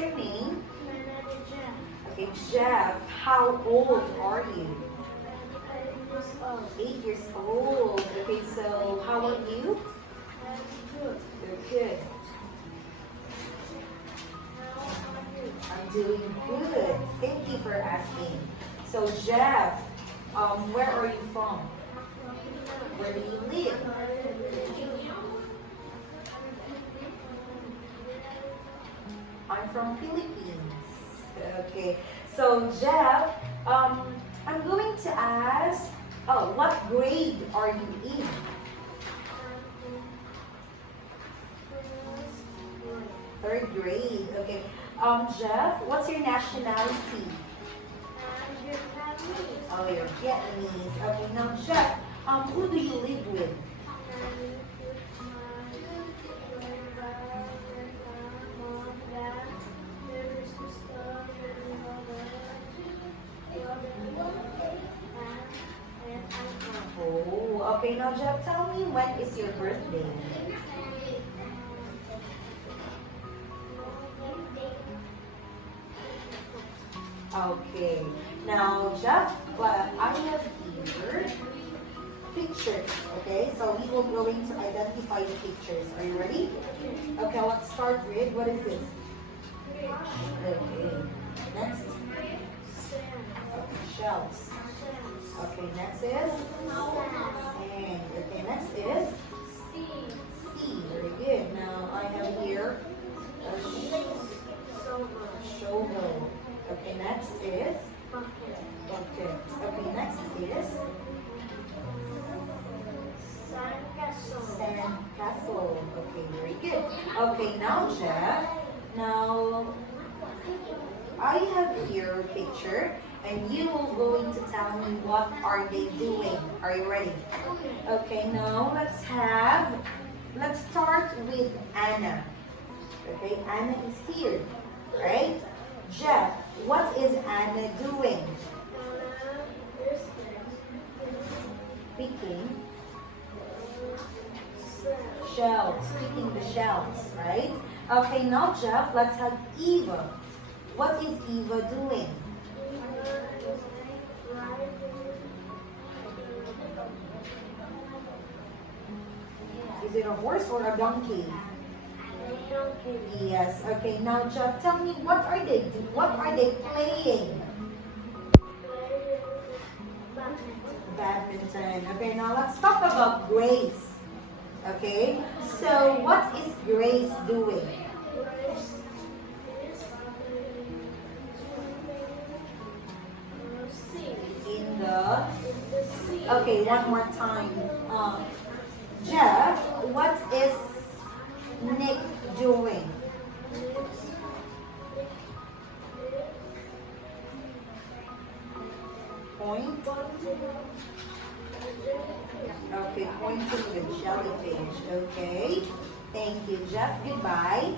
your name? My name is Jeff. Okay, Jeff, how old are you? 8 years old. 8 years old. Okay, so how are you? I'm good. You're good. How are you? I'm doing good. Thank you for asking. So Jeff, where are you from? Where do you live? I'm from Philippines. Okay. So Jeff, I'm going to ask, what grade are you in? Third grade. Okay. Jeff, what's your nationality? Oh, you're Vietnamese. Okay. Now, Jeff, who do you live with? Oh, okay. Now, Jeff, tell me, when is your birthday? Okay. Now, Jeff, I have here pictures. Okay, so we will going to identify the pictures. Are you ready? Okay, let's start with, what is this? Okay. Next. Okay, shells. Okay, next is sand. Okay, next is sea. Very good. Now I have here a shovel. Okay, next is bucket. Okay, next is sand castle. Okay, very good. Okay, now Jeff. Now I have here a picture, and you are going to tell me what are they doing. Are you ready? Okay, now let's start with Anna. Okay, Anna is here, right? Jeff, what is Anna doing? Picking shells, picking the shells, right? Okay, now Jeff, let's have Eva. What is Eva doing? Is it a horse or a donkey? Yes. Okay. Now, Jeff, tell me, what are they playing? Badminton. Okay. Now let's talk about Grace. Okay. So what is Grace doing? In the. Okay. One more time. Jeff, what is Nick doing? Point. Okay, pointing the jellyfish. Okay. Thank you, Jeff. Goodbye.